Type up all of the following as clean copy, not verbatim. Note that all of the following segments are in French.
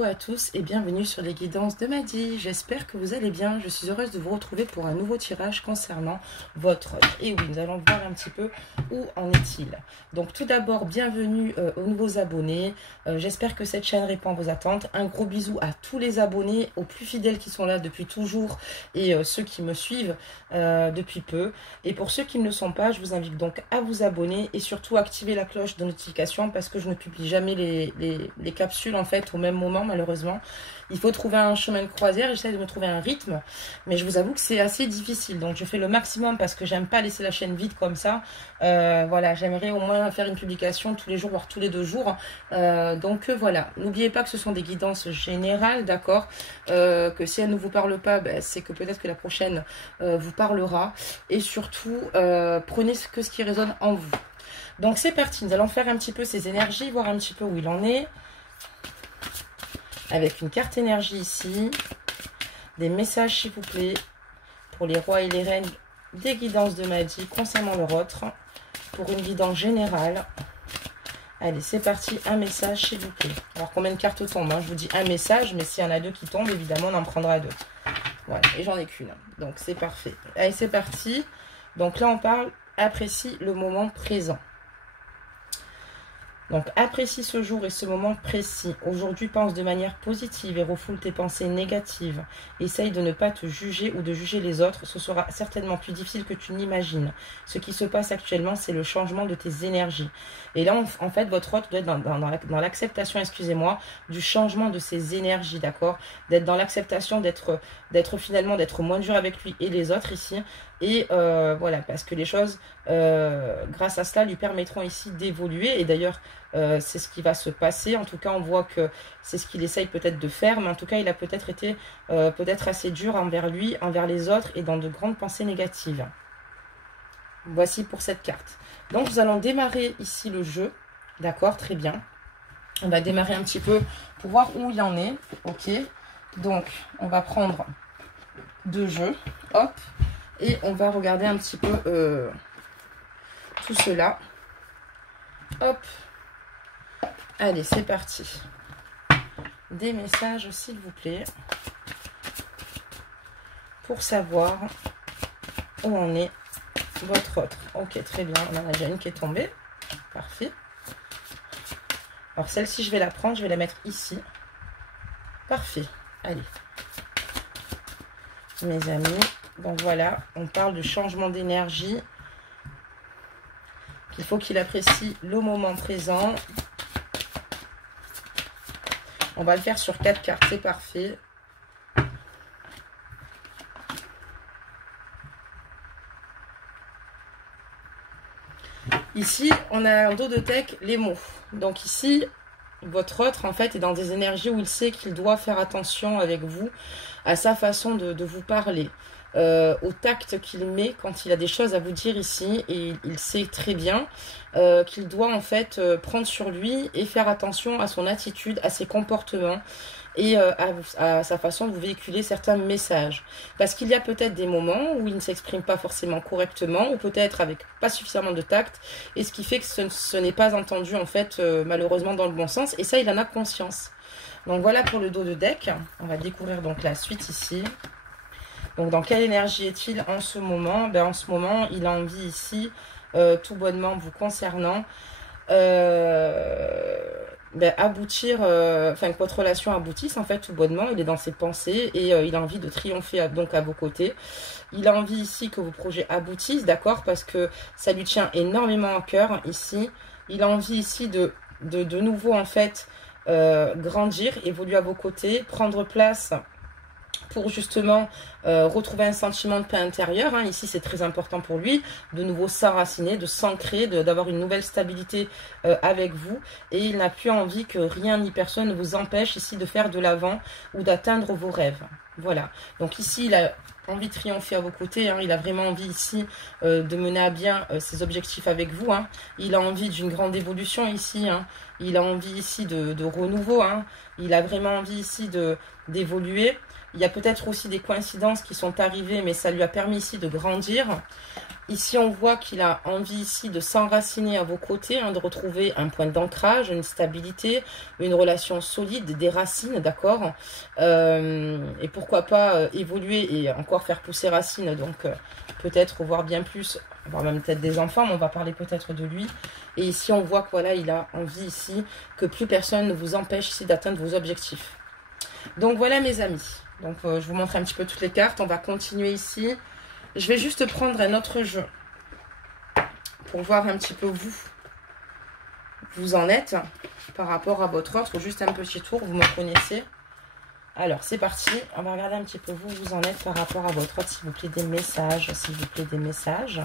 coucou à tous et bienvenue sur les guidances de Madi. J'espère que vous allez bien. Je suis heureuse de vous retrouver pour un nouveau tirage concernant votre œil. Et oui, nous allons voir un petit peu où en est-il. Donc tout d'abord, bienvenue aux nouveaux abonnés. J'espère que cette chaîne répond à vos attentes. Un gros bisou à tous les abonnés, aux plus fidèles qui sont là depuis toujours et ceux qui me suivent depuis peu. Et pour ceux qui ne le sont pas, je vous invite donc à vous abonner et surtout activer la cloche de notification parce que je ne publie jamais les capsules en fait au même moment malheureusement. Il faut trouver un chemin de croisière, j'essaie de me trouver un rythme, mais je vous avoue que c'est assez difficile, donc je fais le maximum parce que j'aime pas laisser la chaîne vide comme ça. Voilà, j'aimerais au moins faire une publication tous les jours, voire tous les 2 jours. Voilà, n'oubliez pas que ce sont des guidances générales, d'accord, que si elles ne vous parlent pas, ben, c'est que peut-être que la prochaine vous parlera, et surtout prenez que ce qui résonne en vous. Donc c'est parti, nous allons faire un petit peu ces énergies, voir un petit peu où il en est. Avec une carte énergie ici. Des messages s'il vous plaît. Pour les rois et les reines des guidances de Madi concernant leur autre. Pour une guidance générale. Allez, c'est parti, un message s'il vous plaît. Alors combien de cartes tombent hein? Je vous dis un message, mais s'il y en a 2 qui tombent, évidemment on en prendra 2. Voilà, et j'en ai qu'une. Donc c'est parfait. Allez, c'est parti. Donc là on parle, apprécie le moment présent. Donc, apprécie ce jour et ce moment précis. Aujourd'hui, pense de manière positive et refoule tes pensées négatives. Essaye de ne pas te juger ou de juger les autres. Ce sera certainement plus difficile que tu n'imagines. Ce qui se passe actuellement, c'est le changement de tes énergies. Et là, en fait, votre hôte doit être dans l'acceptation, excusez-moi, du changement de ses énergies, d'accord? D'être dans l'acceptation, d'être moins dur avec lui et les autres ici. Et voilà, parce que les choses, grâce à cela, lui permettront ici d'évoluer. Et d'ailleurs, c'est ce qui va se passer. En tout cas, on voit que c'est ce qu'il essaye peut-être de faire. Mais en tout cas, il a peut-être été assez dur envers lui, envers les autres et dans de grandes pensées négatives. Voici pour cette carte. Donc, nous allons démarrer ici le jeu. D'accord, très bien. On va démarrer un petit peu pour voir où il en est. Ok. Donc, on va prendre 2 jeux. Hop. Et on va regarder un petit peu tout cela. Hop. Allez, c'est parti. Des messages, s'il vous plaît. Pour savoir où en est votre autre. Ok, très bien. On en a déjà une qui est tombée. Parfait. Alors, celle-ci, je vais la prendre. Je vais la mettre ici. Parfait. Allez. Mes amis. Donc voilà, on parle de changement d'énergie. Il faut qu'il apprécie le moment présent. On va le faire sur 4 cartes, c'est parfait. Ici, on a en dos de deck les mots. Donc ici, votre autre, en fait, est dans des énergies où il sait qu'il doit faire attention avec vous, à sa façon de vous parler. Au tact qu'il met quand il a des choses à vous dire ici, et il sait très bien qu'il doit en fait prendre sur lui et faire attention à son attitude, à ses comportements et à sa façon de vous véhiculer certains messages, parce qu'il y a peut-être des moments où il ne s'exprime pas forcément correctement ou peut-être avec pas suffisamment de tact, et ce qui fait que ce n'est pas entendu en fait malheureusement dans le bon sens, et ça il en a conscience. Donc voilà pour le dos de deck. On va découvrir donc la suite ici. Donc, dans quelle énergie est-il en ce moment? Ben, en ce moment, il a envie ici, tout bonnement vous concernant, aboutir, que votre relation aboutisse, en fait, tout bonnement. Il est dans ses pensées et il a envie de triompher donc à vos côtés. Il a envie ici que vos projets aboutissent, d'accord? Parce que ça lui tient énormément à cœur ici. Il a envie ici de nouveau, en fait, grandir, évoluer à vos côtés, prendre place pour justement retrouver un sentiment de paix intérieure. Hein. Ici, c'est très important pour lui, de nouveau s'enraciner, de s'ancrer, d'avoir une nouvelle stabilité avec vous. Et il n'a plus envie que rien ni personne ne vous empêche ici de faire de l'avant ou d'atteindre vos rêves. Voilà. Donc ici, il a envie de triompher à vos côtés. Hein. Il a vraiment envie ici de mener à bien ses objectifs avec vous. Hein. Il a envie d'une grande évolution ici. Hein. Il a envie ici de renouveau. Hein. Il a vraiment envie ici d'évoluer. Il y a peut-être aussi des coïncidences qui sont arrivées, mais ça lui a permis ici de grandir. Ici, on voit qu'il a envie ici de s'enraciner à vos côtés, hein, de retrouver un point d'ancrage, une stabilité, une relation solide, des racines, d'accord, et pourquoi pas évoluer et encore faire pousser racines, donc peut-être voir bien plus, voire même peut-être des enfants, mais on va parler peut-être de lui. Et ici, on voit que voilà, il a envie ici que plus personne ne vous empêche ici d'atteindre vos objectifs. Donc voilà mes amis, donc je vous montre un petit peu toutes les cartes, on va continuer ici. Je vais juste prendre un autre jeu pour voir un petit peu vous en êtes par rapport à votre autre. Juste un petit tour, vous me connaissez. Alors, c'est parti. On va regarder un petit peu vous en êtes par rapport à votre autre. S'il vous plaît, des messages. S'il vous plaît, des messages.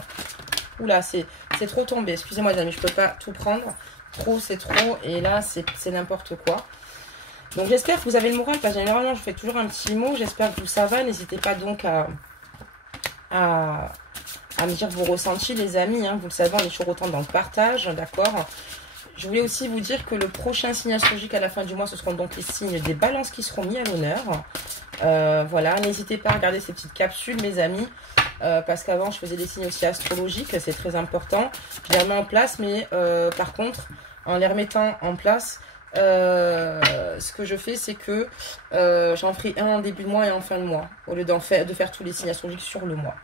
Oula, c'est trop tombé. Excusez-moi les amis, je ne peux pas tout prendre. Trop, c'est trop. Et là, c'est n'importe quoi. Donc, j'espère que vous avez le moral. Parce que généralement, je fais toujours un petit mot. J'espère que vous, ça va. N'hésitez pas donc à me dire vos ressentis les amis, hein. Vous le savez, on est toujours autant dans le partage, d'accord. Je voulais aussi vous dire que le prochain signe astrologique à la fin du mois, ce seront donc les signes des balances qui seront mis à l'honneur. Voilà, n'hésitez pas à regarder ces petites capsules mes amis, parce qu'avant je faisais des signes aussi astrologiques, c'est très important. Je les remets en place, mais par contre, en les remettant en place, ce que je fais, c'est que j'en ferai un en début de mois et en fin de mois, au lieu de faire tous les signes astrologiques sur le mois.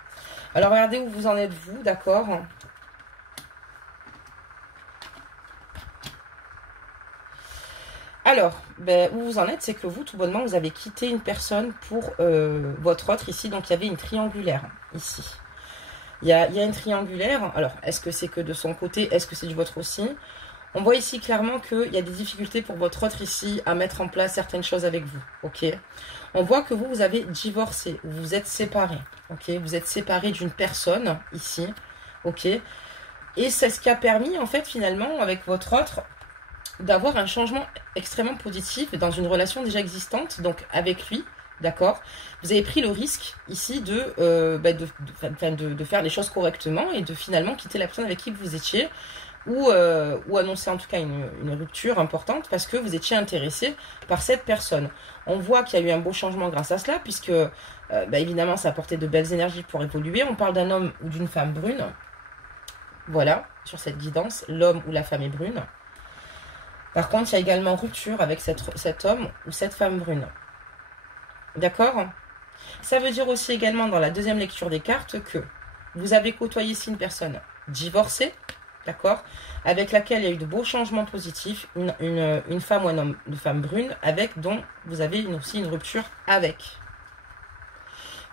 Alors, regardez où vous en êtes, vous, d'accord? Alors, où vous en êtes, c'est que vous, tout bonnement, vous avez quitté une personne pour votre autre ici. Donc, il y avait une triangulaire ici. Il y a une triangulaire. Alors, est-ce que c'est que de son côté? Est-ce que c'est du vôtre aussi? On voit ici clairement qu'il y a des difficultés pour votre autre ici à mettre en place certaines choses avec vous, ok? On voit que vous avez divorcé, vous vous êtes séparés, ok? Vous êtes séparés d'une personne ici, ok? Et c'est ce qui a permis, en fait, finalement, avec votre autre, d'avoir un changement extrêmement positif dans une relation déjà existante, donc avec lui, d'accord? Vous avez pris le risque ici de faire les choses correctement et de finalement quitter la personne avec qui vous étiez, ou annoncer en tout cas une rupture importante parce que vous étiez intéressé par cette personne. On voit qu'il y a eu un beau changement grâce à cela, puisque évidemment ça apportait de belles énergies pour évoluer. On parle d'un homme ou d'une femme brune. Voilà, sur cette guidance, l'homme ou la femme est brune. Par contre, il y a également rupture avec cet homme ou cette femme brune. D'accord? Ça veut dire aussi également dans la deuxième lecture des cartes que vous avez côtoyé ici une personne divorcée, d'accord, avec laquelle il y a eu de beaux changements positifs, une femme ou un homme de femme brune, dont vous avez aussi une rupture avec.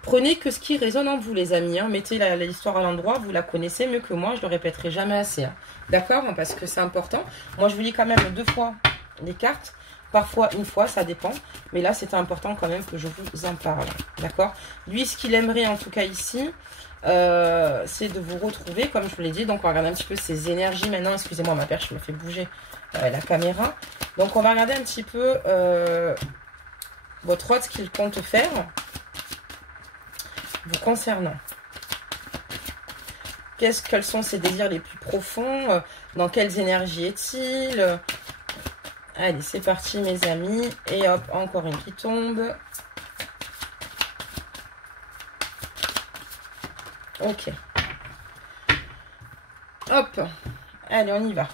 Prenez que ce qui résonne en vous les amis, hein. Mettez l'histoire à l'endroit, vous la connaissez mieux que moi, je le répéterai jamais assez, hein. D'accord, parce que c'est important. Moi je vous lis quand même 2 fois les cartes, parfois une fois, ça dépend, mais là c'était important quand même que je vous en parle, d'accord. Lui, ce qu'il aimerait en tout cas ici, c'est de vous retrouver, comme je vous l'ai dit. Donc on va regarder un petit peu ses énergies maintenant. Excusez-moi, ma perche me fait bouger la caméra. Donc on va regarder un petit peu votre autre, ce qu'il compte faire vous concernant. Quels sont ses désirs les plus profonds? Dans quelles énergies est-il? Allez, c'est parti mes amis. Et hop, encore une qui tombe. Ok. Hop. Allez, on y va.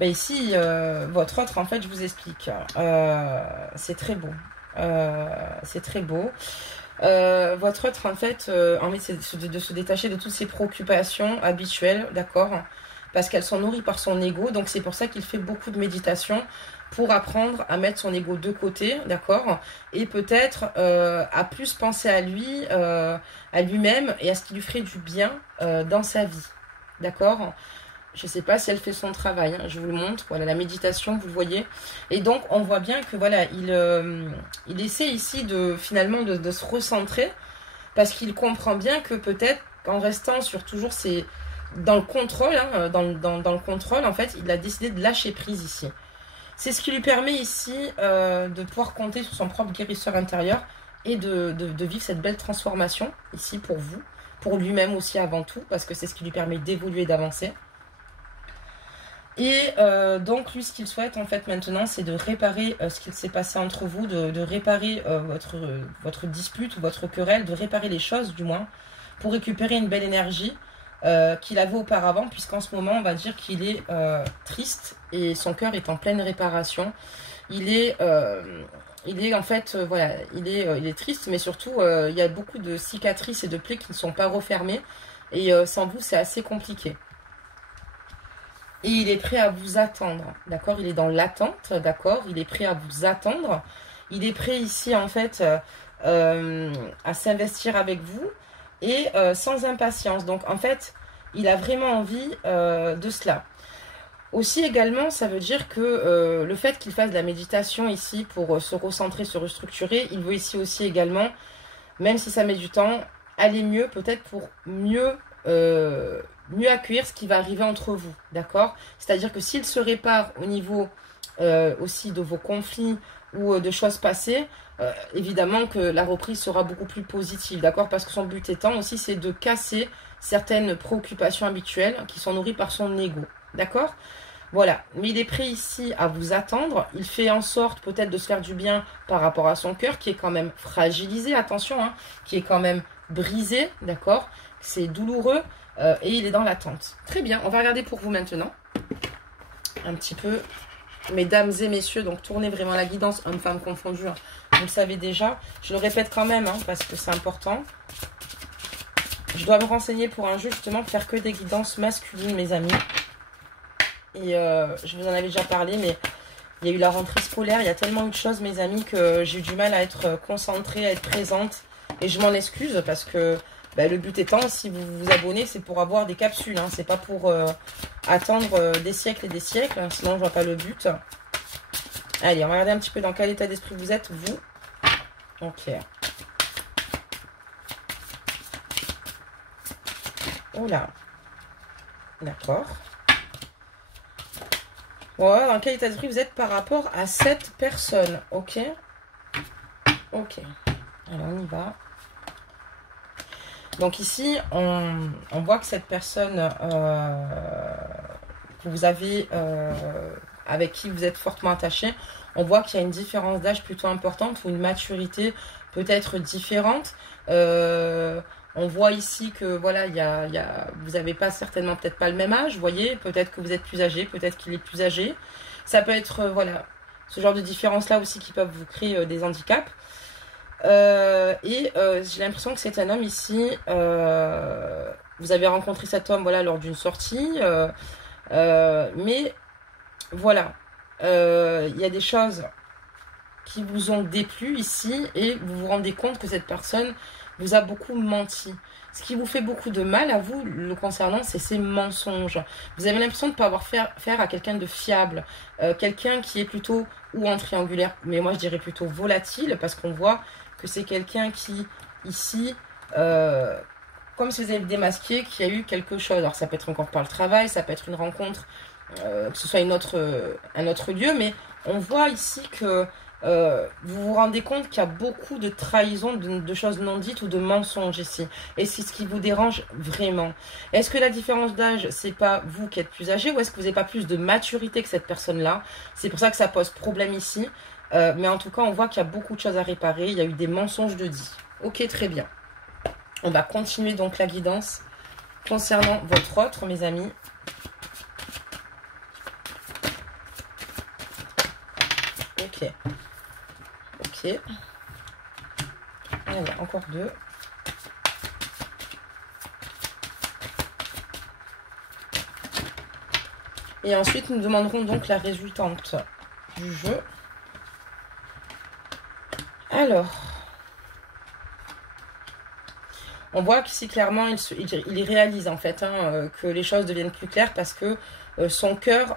Ici, votre autre, en fait, je vous explique. C'est très beau. C'est très beau. Votre autre, en fait, c'est de se détacher de toutes ses préoccupations habituelles, d'accord? Parce qu'elles sont nourries par son ego. Donc, c'est pour ça qu'il fait beaucoup de méditation pour apprendre à mettre son ego de côté, d'accord? Et peut-être à plus penser à lui, à lui-même et à ce qui lui ferait du bien dans sa vie, d'accord? Je ne sais pas si elle fait son travail, hein. Je vous le montre. Voilà, la méditation, vous le voyez. Et donc, on voit bien que voilà, il essaie ici finalement de se recentrer parce qu'il comprend bien que peut-être qu'en restant sur toujours dans le contrôle, hein, dans le contrôle, en fait, il a décidé de lâcher prise ici. C'est ce qui lui permet ici de pouvoir compter sur son propre guérisseur intérieur et de vivre cette belle transformation ici pour vous, pour lui-même aussi avant tout, parce que c'est ce qui lui permet d'évoluer et d'avancer. Et donc lui, ce qu'il souhaite en fait maintenant, c'est de réparer ce qu'il s'est passé entre vous, de réparer votre dispute ou votre querelle, de réparer les choses du moins, pour récupérer une belle énergie qu'il avait auparavant, puisqu'en ce moment, on va dire qu'il est triste et son cœur est en pleine réparation. Il est en fait, voilà, il est triste, mais surtout, il y a beaucoup de cicatrices et de plaies qui ne sont pas refermées. Et sans vous, c'est assez compliqué. Et il est prêt à vous attendre, d'accord? Il est dans l'attente, d'accord? Il est prêt à vous attendre. Il est prêt ici, en fait, à s'investir avec vous et sans impatience. Donc, en fait, il a vraiment envie de cela. Aussi, également, ça veut dire que le fait qu'il fasse de la méditation ici pour se recentrer, se restructurer, il veut ici aussi également, même si ça met du temps, aller mieux, peut-être pour mieux accueillir ce qui va arriver entre vous, d'accord? C'est-à-dire que s'il se répare au niveau aussi de vos conflits ou de choses passées, évidemment que la reprise sera beaucoup plus positive, d'accord? Parce que son but étant aussi, c'est de casser certaines préoccupations habituelles qui sont nourries par son ego, d'accord? Voilà, mais il est prêt ici à vous attendre. Il fait en sorte peut-être de se faire du bien par rapport à son cœur qui est quand même fragilisé, attention, hein, qui est quand même brisé, d'accord? C'est douloureux et il est dans l'attente. Très bien, on va regarder pour vous maintenant. Un petit peu, mesdames et messieurs, donc tournez vraiment la guidance, homme-femme confondu, hein. Vous le savez déjà. Je le répète quand même, hein, parce que c'est important. Je dois me renseigner pour un jeu, justement, pour faire que des guidances masculines, mes amis. Et je vous en avais déjà parlé, mais il y a eu la rentrée scolaire. Il y a tellement eu de choses, mes amis, que j'ai eu du mal à être concentrée, à être présente. Et je m'en excuse parce que le but étant, si vous vous abonnez, c'est pour avoir des capsules. Hein. C'est pas pour attendre des siècles et des siècles. Hein, sinon, je vois pas le but. Allez, on va regarder un petit peu dans quel état d'esprit vous êtes, vous. En clair. Oh là. D'accord. Ouais, dans quel état d'esprit vous êtes par rapport à cette personne. Ok. Ok. Alors, on y va. Donc ici, on voit que cette personne que vous avez, avec qui vous êtes fortement attaché, on voit qu'il y a une différence d'âge plutôt importante ou une maturité peut-être différente. On voit ici que voilà, vous n'avez pas certainement peut-être pas le même âge, vous voyez, peut-être que vous êtes plus âgé, peut-être qu'il est plus âgé. Ça peut être, voilà, ce genre de différence-là aussi qui peuvent vous créer des handicaps. J'ai l'impression que c'est un homme ici, vous avez rencontré cet homme voilà, lors d'une sortie, mais voilà, il y a des choses qui vous ont déplu ici et vous vous rendez compte que cette personne vous a beaucoup menti. Ce qui vous fait beaucoup de mal à vous, le concernant, c'est ces mensonges. Vous avez l'impression de ne pas avoir affaire à quelqu'un de fiable, quelqu'un qui est plutôt ou en triangulaire, mais moi je dirais plutôt volatile, parce qu'on voit que c'est quelqu'un qui, ici, comme si vous avez démasqué, qu'il y a eu quelque chose. Alors ça peut être encore par le travail, ça peut être une rencontre, que ce soit un autre lieu, mais on voit ici que vous vous rendez compte qu'il y a beaucoup de trahisons, de choses non dites ou de mensonges ici. Et c'est ce qui vous dérange vraiment. Est-ce que la différence d'âge, c'est pas vous qui êtes plus âgé, ou est-ce que vous n'avez pas plus de maturité que cette personne-là? C'est pour ça que ça pose problème ici. Mais en tout cas, on voit qu'il y a beaucoup de choses à réparer. Il y a eu des mensonges de dit. Ok, très bien. On va continuer donc la guidance concernant votre autre, mes amis. Ok. Ok. Allez, encore deux. Et ensuite, nous demanderons donc la résultante du jeu. Alors, on voit qu'ici, clairement, il réalise en fait que les choses deviennent plus claires parce que son cœur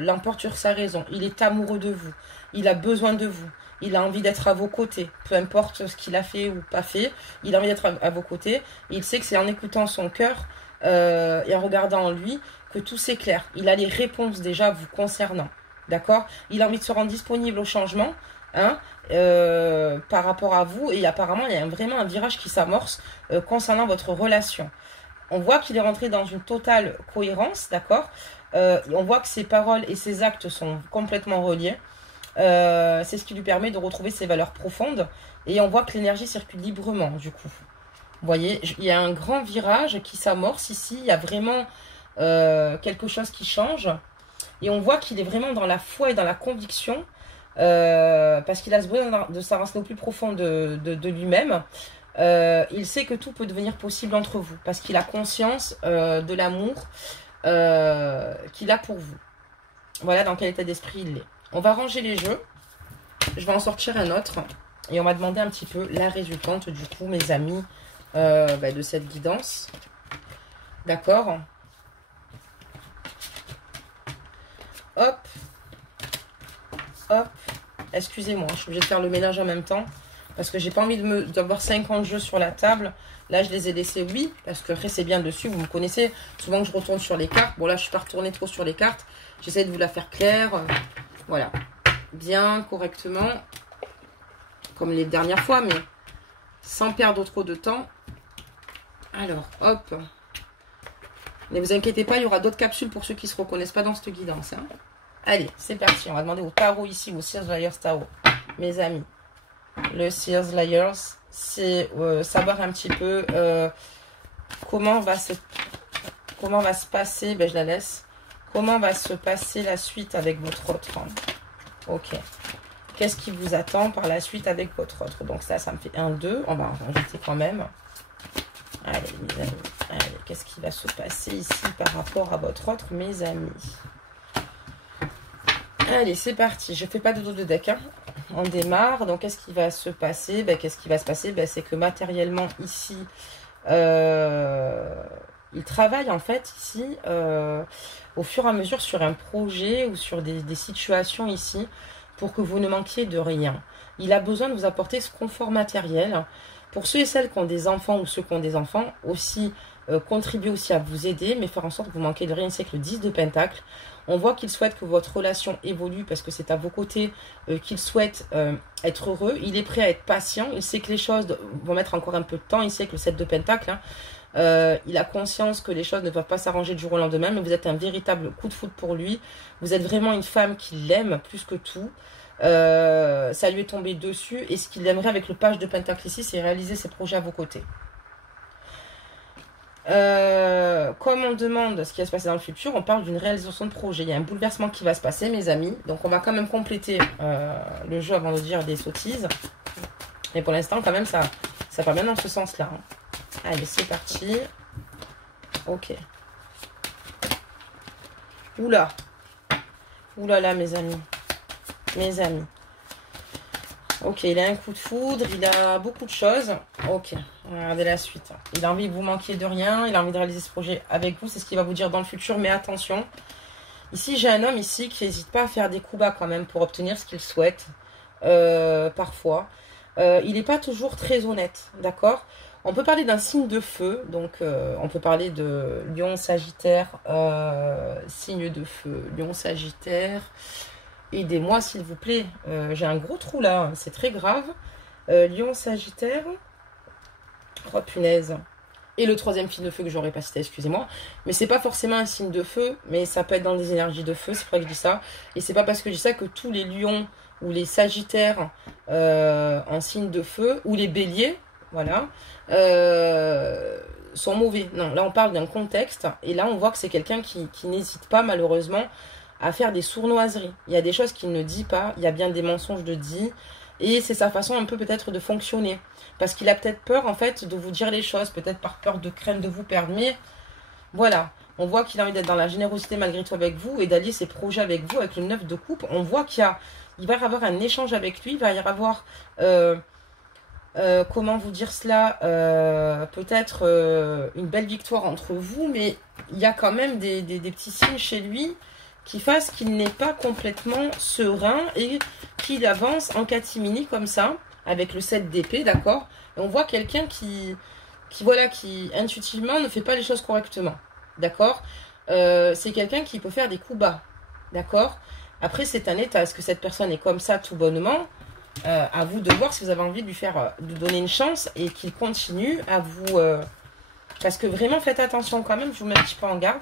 l'emporte sur sa raison. Il est amoureux de vous. Il a besoin de vous. Il a envie d'être à vos côtés. Peu importe ce qu'il a fait ou pas fait, il a envie d'être à vos côtés. Et il sait que c'est en écoutant son cœur et en regardant en lui que tout s'éclaire. Il a les réponses déjà vous concernant. D'accord? Il a envie de se rendre disponible au changement. Hein, par rapport à vous, et apparemment il y a vraiment un virage qui s'amorce concernant votre relation. On voit qu'il est rentré dans une totale cohérence, d'accord. On voit que ses paroles et ses actes sont complètement reliés. C'est ce qui lui permet de retrouver ses valeurs profondes. Et on voit que l'énergie circule librement, du coup. Vous voyez, il y a un grand virage qui s'amorce ici. Il y a vraiment quelque chose qui change. Et on voit qu'il est vraiment dans la foi et dans la conviction. Parce qu'il a ce besoin de s'avancer au plus profond de lui-même. Il sait que tout peut devenir possible entre vous. Parce qu'il a conscience de l'amour qu'il a pour vous. Voilà dans quel état d'esprit il est. On va ranger les jeux. Je vais en sortir un autre. Et on va demander un petit peu la résultante, du coup, mes amis, de cette guidance. D'accord. Hop. Hop. Excusez-moi, je suis obligée de faire le ménage en même temps. Parce que j'ai pas envie d'avoir 50 jeux sur la table. Là, je les ai laissés, oui. Parce que après, c'est bien dessus. Vous me connaissez. Souvent que je retourne sur les cartes. Bon, là, je suis pas retournée trop sur les cartes. J'essaie de vous la faire claire. Voilà. Bien, correctement. Comme les dernières fois, mais sans perdre trop de temps. Alors, hop. Ne vous inquiétez pas, il y aura d'autres capsules pour ceux qui ne se reconnaissent pas dans cette guidance. Hein. Allez, c'est parti. On va demander au tarot ici, au Seers Liars Tarot. Mes amis, le Seers Liars, c'est savoir un petit peu comment va se passer, ben, je la laisse. Comment va se passer la suite avec votre autre. Hein. Ok. Qu'est-ce qui vous attend par la suite avec votre autre? Donc ça me fait 1, 2. On va en rajouter quand même. Allez, mes amis. Allez, qu'est-ce qui va se passer ici par rapport à votre autre, mes amis? Allez, c'est parti. Je ne fais pas de dos de deck. Hein. On démarre. Donc, qu'est-ce qui va se passer? Qu'est-ce qui va se passer? C'est que matériellement, ici, il travaille, en fait, ici, au fur et à mesure sur un projet ou sur des situations ici, pour que vous ne manquiez de rien. Il a besoin de vous apporter ce confort matériel. Pour ceux et celles qui ont des enfants ou ceux qui ont des enfants, aussi contribuer aussi à vous aider, mais faire en sorte que vous ne manquez de rien. C'est avec le 10 de Pentacle. On voit qu'il souhaite que votre relation évolue parce que c'est à vos côtés qu'il souhaite être heureux. Il est prêt à être patient. Il sait que les choses vont mettre encore un peu de temps. Il sait que le 7 de Pentacle, hein, il a conscience que les choses ne peuvent pas s'arranger du jour au lendemain, mais vous êtes un véritable coup de foudre pour lui. Vous êtes vraiment une femme qui l'aime plus que tout. Ça lui est tombé dessus et ce qu'il aimerait avec le page de Pentacle ici, c'est réaliser ses projets à vos côtés. Comme on demande ce qui va se passer dans le futur, on parle d'une réalisation de projet. Il y a un bouleversement qui va se passer, mes amis. Donc on va quand même compléter le jeu avant de dire des sottises. Mais pour l'instant, quand même, ça va bien dans ce sens-là. Hein. Allez, c'est parti. Ok. Oula. Oula là, mes amis. Mes amis. Ok, il a un coup de foudre, il a beaucoup de choses. Ok, regardez la suite. Il a envie que vous manquiez de rien, il a envie de réaliser ce projet avec vous. C'est ce qu'il va vous dire dans le futur, mais attention. Ici, j'ai un homme ici qui n'hésite pas à faire des coups bas quand même pour obtenir ce qu'il souhaite. Parfois. Il n'est pas toujours très honnête, d'accord? On peut parler d'un signe de feu, donc on peut parler de Lion, Sagittaire, signe de feu, Lion, Sagittaire. Aidez-moi s'il vous plaît, j'ai un gros trou là, c'est très grave. Lion, Sagittaire, oh punaise. Et le troisième signe de feu que j'aurais pas cité, excusez-moi. Mais c'est pas forcément un signe de feu, mais ça peut être dans des énergies de feu, c'est pour ça que je dis ça. Et c'est pas parce que je dis ça que tous les lions ou les sagittaires en signe de feu, ou les béliers, voilà, sont mauvais. Non, là on parle d'un contexte, et là on voit que c'est quelqu'un qui n'hésite pas malheureusement à faire des sournoiseries. Il y a des choses qu'il ne dit pas, il y a bien des mensonges de dit, et c'est sa façon un peu peut-être de fonctionner. Parce qu'il a peut-être peur en fait de vous dire les choses, peut-être par peur de crainte de vous perdre, mais voilà. On voit qu'il a envie d'être dans la générosité malgré tout avec vous et d'allier ses projets avec vous, avec le 9 de coupe. On voit qu'il va y avoir un échange avec lui, il va y avoir, comment vous dire cela, peut-être une belle victoire entre vous, mais il y a quand même des petits signes chez lui qui fassent qu'il n'est pas complètement serein et qu'il avance en catimini comme ça, avec le 7 d'épée, d'accord? Et on voit quelqu'un qui intuitivement ne fait pas les choses correctement, d'accord? C'est quelqu'un qui peut faire des coups bas, d'accord? Après, c'est un état. Est-ce que cette personne est comme ça tout bonnement? À vous de voir si vous avez envie de lui donner une chance et qu'il continue à vous Parce que vraiment, faites attention quand même, je vous mets un petit peu en garde.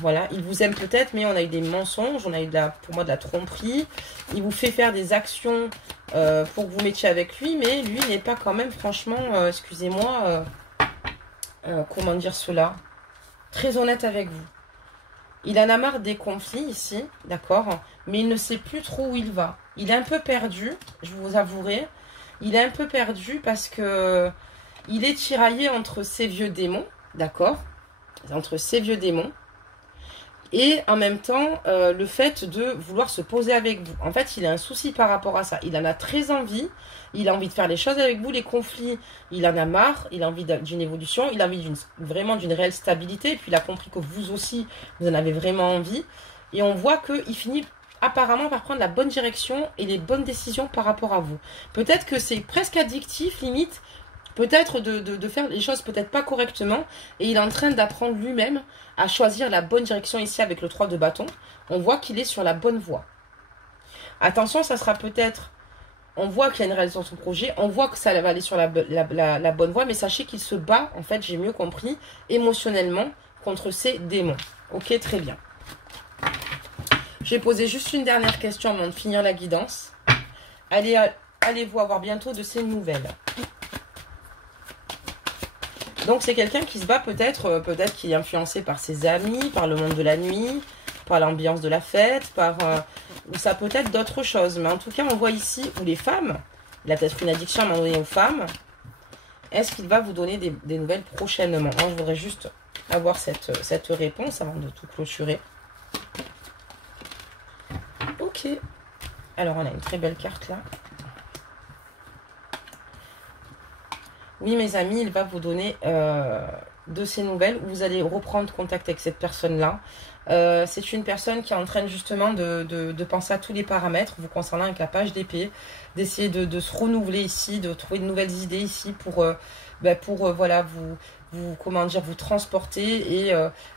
Voilà, il vous aime peut-être, mais on a eu des mensonges, on a eu pour moi de la tromperie. Il vous fait faire des actions pour que vous mettiez avec lui, mais lui n'est pas quand même, franchement, excusez-moi, comment dire cela, très honnête avec vous. Il en a marre des conflits ici, d'accord, mais il ne sait plus trop où il va. Il est un peu perdu, je vous avouerai. Il est un peu perdu parce que il est tiraillé entre ses vieux démons, d'accord, entre ses vieux démons. Et en même temps, le fait de vouloir se poser avec vous. En fait, il a un souci par rapport à ça. Il en a très envie. Il a envie de faire les choses avec vous. Les conflits, il en a marre. Il a envie d'une évolution. Il a envie vraiment d'une réelle stabilité. Et puis, il a compris que vous aussi, vous en avez vraiment envie. Et on voit qu'il finit apparemment par prendre la bonne direction et les bonnes décisions par rapport à vous. Peut-être que c'est presque addictif, limite. Peut-être de faire les choses peut-être pas correctement. Et il est en train d'apprendre lui-même à choisir la bonne direction ici avec le 3 de bâton. On voit qu'il est sur la bonne voie. Attention, ça sera peut-être... On voit qu'il y a une réalisation de son projet. On voit que ça va aller sur la bonne voie. Mais sachez qu'il se bat, en fait, j'ai mieux compris, émotionnellement contre ses démons. Ok, très bien. Je vais poser juste une dernière question avant de finir la guidance. Allez-vous avoir bientôt de ces nouvelles? Donc, c'est quelqu'un qui se bat peut-être qui est influencé par ses amis, par le monde de la nuit, par l'ambiance de la fête, ou ça peut être d'autres choses. Mais en tout cas, on voit ici où les femmes, il a peut-être une addiction à un moment donné aux femmes. Est-ce qu'il va vous donner des nouvelles prochainement? Moi, je voudrais juste avoir cette réponse avant de tout clôturer. Ok. Alors, on a une très belle carte là. Oui, mes amis, il va vous donner de ces nouvelles où vous allez reprendre contact avec cette personne-là. C'est une personne qui est en train justement de penser à tous les paramètres vous concernant avec la page d'épée, d'essayer de se renouveler ici, de trouver de nouvelles idées ici pour voilà, vous transporter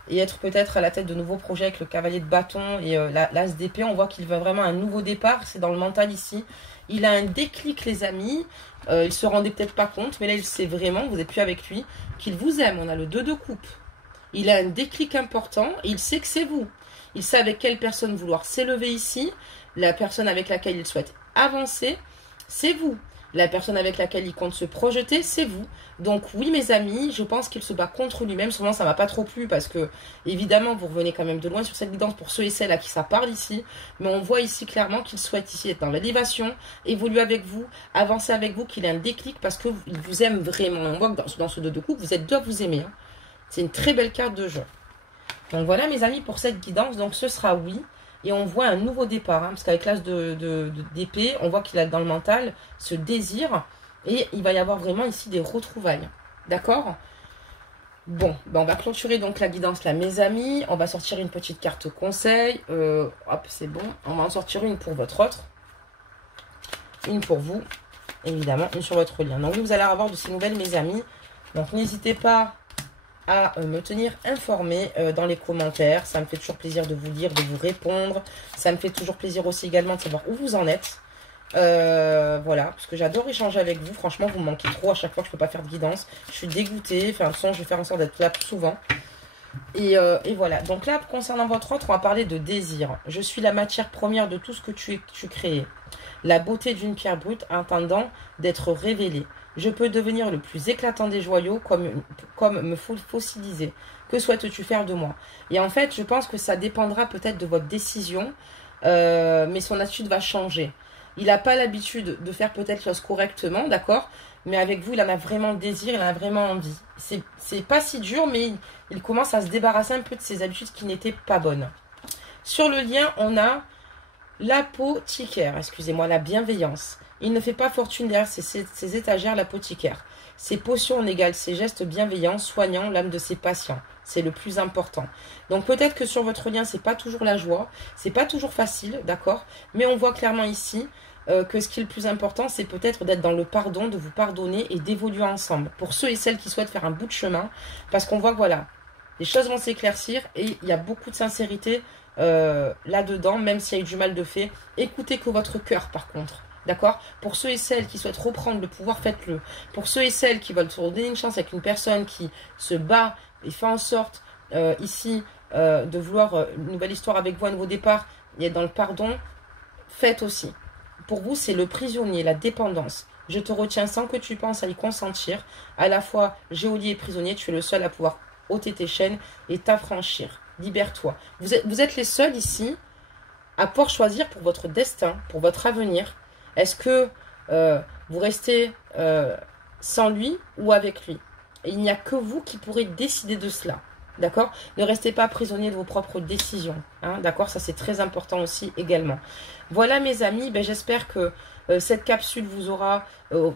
et être peut-être à la tête de nouveaux projets avec le cavalier de bâton et l'as d'épée. On voit qu'il veut vraiment un nouveau départ, c'est dans le mental ici. Il a un déclic, les amis. Il se rendait peut-être pas compte, mais là, il sait vraiment, vous n'êtes plus avec lui, qu'il vous aime. On a le 2 de coupe. Il a un déclic important et il sait que c'est vous. Il sait avec quelle personne vouloir s'élever ici. La personne avec laquelle il souhaite avancer, c'est vous. La personne avec laquelle il compte se projeter, c'est vous. Donc oui, mes amis, je pense qu'il se bat contre lui-même. Souvent, ça m'a pas trop plu parce que, évidemment, vous revenez quand même de loin sur cette guidance pour ceux et celles à qui ça parle ici. Mais on voit ici clairement qu'il souhaite ici être dans l'élévation, évoluer avec vous, avancer avec vous, qu'il a un déclic parce qu'il vous aime vraiment. On voit que dans ce 2 de coupe, vous êtes deux à vous aimer. Hein. C'est une très belle carte de jeu. Donc voilà, mes amis, pour cette guidance. Donc ce sera oui. Et on voit un nouveau départ, hein, parce qu'avec l'as d'épée, on voit qu'il a dans le mental ce désir. Et il va y avoir vraiment ici des retrouvailles. D'accord? Bon, ben on va clôturer donc la guidance là, mes amis. On va sortir une petite carte conseil. Hop, c'est bon. On va en sortir une pour votre autre. Une pour vous, évidemment. Une sur votre lien. Donc vous allez avoir de ces nouvelles, mes amis. Donc n'hésitez pas à me tenir informé dans les commentaires. Ça me fait toujours plaisir de vous lire, de vous répondre. Ça me fait toujours plaisir aussi également de savoir où vous en êtes. Voilà, parce que j'adore échanger avec vous. Franchement, vous me manquez trop à chaque fois que je peux pas faire de guidance. Je suis dégoûtée. Enfin, de toute façon, je vais faire en sorte d'être là plus souvent. Et voilà. Donc là, concernant votre autre, on va parler de désir. Je suis la matière première de tout ce que tu crées. La beauté d'une pierre brute attendant d'être révélée. Je peux devenir le plus éclatant des joyaux comme me fossiliser. Que souhaites-tu faire de moi? Et en fait, je pense que ça dépendra peut-être de votre décision, mais son attitude va changer. Il n'a pas l'habitude de faire peut-être les choses correctement, d'accord? Mais avec vous, il en a vraiment le désir, il en a vraiment envie. C'est pas si dur, mais il commence à se débarrasser un peu de ses habitudes qui n'étaient pas bonnes. Sur le lien, on a l'apothicaire, excusez-moi, la bienveillance. Il ne fait pas fortune derrière ses étagères, l'apothicaire. Ses potions égale ses gestes bienveillants, soignant l'âme de ses patients. C'est le plus important. Donc peut-être que sur votre lien, c'est pas toujours la joie, c'est pas toujours facile, d'accord? Mais on voit clairement ici que ce qui est le plus important, c'est peut-être d'être dans le pardon, de vous pardonner et d'évoluer ensemble. Pour ceux et celles qui souhaitent faire un bout de chemin, parce qu'on voit que voilà, les choses vont s'éclaircir et il y a beaucoup de sincérité là-dedans, même s'il y a eu du mal de fait. Écoutez que votre cœur, par contre. D'accord? Pour ceux et celles qui souhaitent reprendre le pouvoir, faites-le. Pour ceux et celles qui veulent se redonner une chance avec une personne qui se bat et fait en sorte, ici, de vouloir une nouvelle histoire avec vous, un nouveau départ, et dans le pardon, faites aussi. Pour vous, c'est le prisonnier, la dépendance. Je te retiens sans que tu penses à y consentir. À la fois geôlier et prisonnier, tu es le seul à pouvoir ôter tes chaînes et t'affranchir. Libère-toi. Vous êtes les seuls ici à pouvoir choisir pour votre destin, pour votre avenir. Est-ce que vous restez sans lui ou avec lui? Et il n'y a que vous qui pourrez décider de cela. D'accord? Ne restez pas prisonnier de vos propres décisions. Hein, d'accord? Ça, c'est très important aussi également. Voilà, mes amis. Ben, j'espère que cette capsule vous aura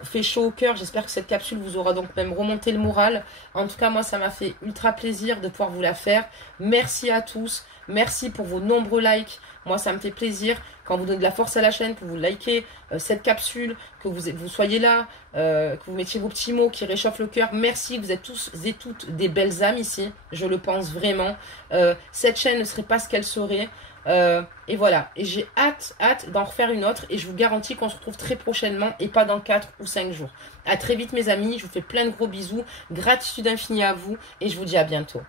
fait chaud au cœur. J'espère que cette capsule vous aura donc même remonté le moral. En tout cas, moi, ça m'a fait ultra plaisir de pouvoir vous la faire. Merci à tous. Merci pour vos nombreux likes. Moi, ça me fait plaisir quand vous donnez de la force à la chaîne, que vous likez cette capsule, que vous soyez là, que vous mettiez vos petits mots qui réchauffent le cœur. Merci, vous êtes tous et toutes des belles âmes ici. Je le pense vraiment. Cette chaîne ne serait pas ce qu'elle serait. Et voilà. Et j'ai hâte d'en refaire une autre. Et je vous garantis qu'on se retrouve très prochainement et pas dans 4 ou 5 jours. À très vite, mes amis. Je vous fais plein de gros bisous. Gratitude infinie à vous. Et je vous dis à bientôt.